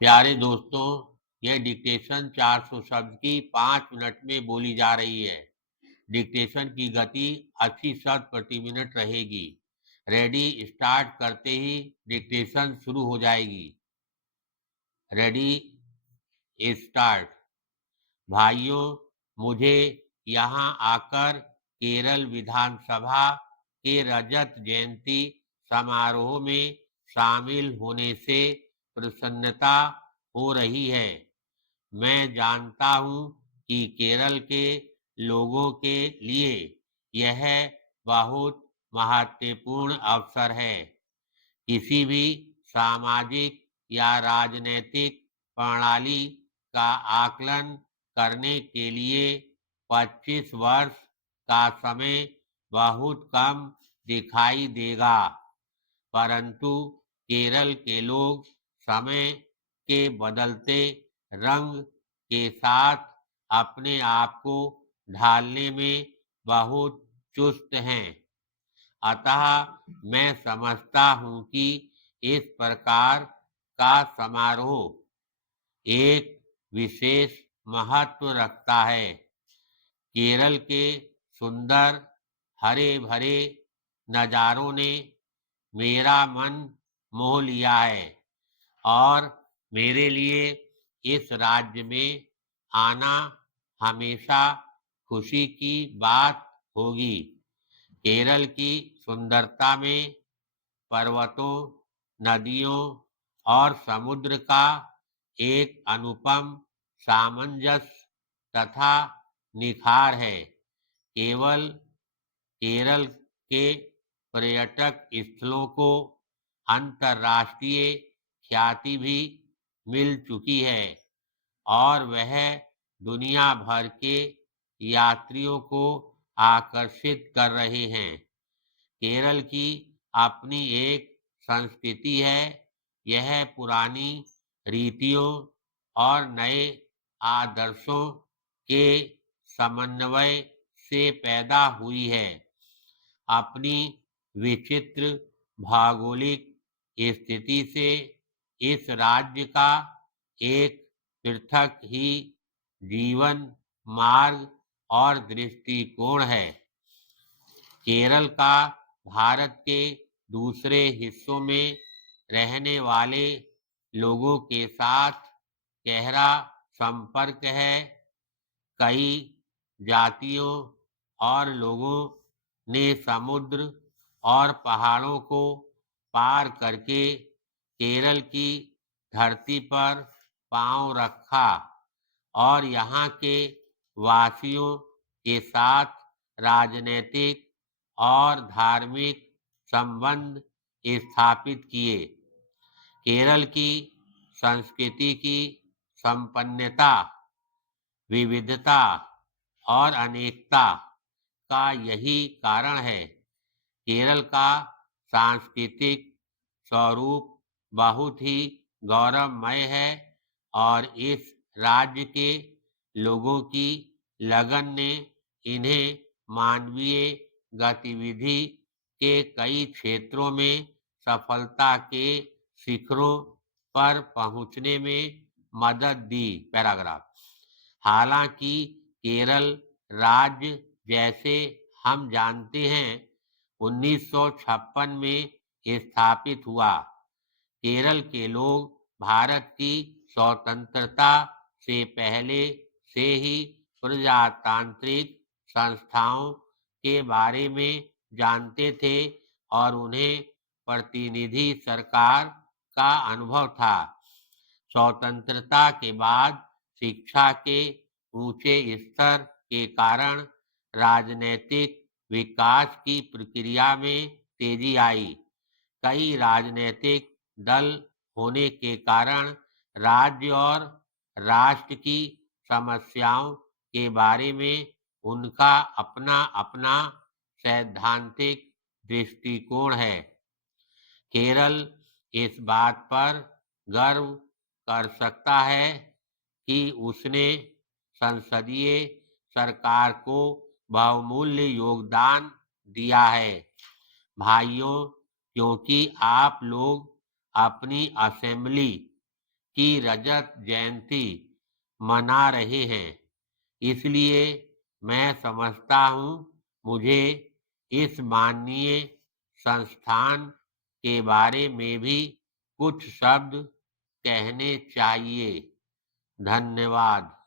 प्यारे दोस्तों, यह डिक्टेशन 400 शब्द की 5 मिनट में बोली जा रही है। डिक्टेशन की गति 80 शब्द प्रति मिनट रहेगी। रेडी स्टार्ट करते ही डिक्टेशन शुरू हो जाएगी। Ready start. भाइयों, मुझे यहाँ आकर केरल विधानसभा के रजत जयंती समारोह में शामिल होने से प्रसन्नता हो रही है। मैं जानता हूँ कि केरल के लोगों के लिए यह बहुत महत्वपूर्ण अवसर है। किसी भी सामाजिक या राजनीतिक प्रणाली का आकलन करने के लिए 25 वर्ष का समय बहुत कम दिखाई देगा, परंतु केरल के लोग समय के बदलते रंग के साथ अपने आप को ढालने में बहुत चुस्त हैं। अतः मैं समझता हूँ कि इस प्रकार का समारोह एक विशेष महत्व रखता है। केरल के सुंदर हरे भरे नज़ारों ने मेरा मन मोह लिया है और मेरे लिए इस राज्य में आना हमेशा खुशी की बात होगी। केरल की सुंदरता में पर्वतों, नदियों और समुद्र का एक अनुपम सामंजस्य तथा निखार है। केवल केरल के पर्यटक स्थलों को अंतर्राष्ट्रीय ख्याति भी मिल चुकी है और वह दुनिया भर के यात्रियों को आकर्षित कर रहे हैं। केरल की अपनी एक संस्कृति है। यह पुरानी रीतियों और नए आदर्शों के समन्वय से पैदा हुई है। अपनी विचित्र भौगोलिक स्थिति से इस राज्य का एक पृथक ही जीवन मार्ग और दृष्टिकोण है। केरल का भारत के दूसरे हिस्सों में रहने वाले लोगों के साथ गहरा संपर्क है। कई जातियों और लोगों ने समुद्र और पहाड़ों को पार करके केरल की धरती पर पांव रखा और यहाँ के वासियों के साथ राजनीतिक और धार्मिक संबंध स्थापित किए। केरल की संस्कृति की संपन्नता, विविधता और अनेकता का यही कारण है। केरल का सांस्कृतिक स्वरूप बहुत ही गौरवमय है और इस राज्य के लोगों की लगन ने इन्हें मानवीय गतिविधि के कई क्षेत्रों में सफलता के शिखरों पर पहुंचने में मदद दी। पैराग्राफ। हालांकि केरल राज्य, जैसे हम जानते हैं, 1956 में स्थापित हुआ। केरल के लोग भारत की स्वतंत्रता से पहले से ही प्रजातांत्रिक संस्थाओं के बारे में जानते थे और उन्हें प्रतिनिधि सरकार का अनुभव था। स्वतंत्रता के बाद शिक्षा के ऊंचे स्तर के कारण राजनीतिक विकास की प्रक्रिया में तेजी आई। कई राजनीतिक दल होने के कारण राज्य और राष्ट्र की समस्याओं के बारे में उनका अपना अपना सैद्धांतिक दृष्टिकोण है। केरल इस बात पर गर्व कर सकता है कि उसने संसदीय सरकार को बहुमूल्य योगदान दिया है। भाइयों, क्योंकि आप लोग अपनी असेंबली की रजत जयंती मना रहे हैं, इसलिए मैं समझता हूँ मुझे इस माननीय संस्थान के बारे में भी कुछ शब्द कहने चाहिए। धन्यवाद।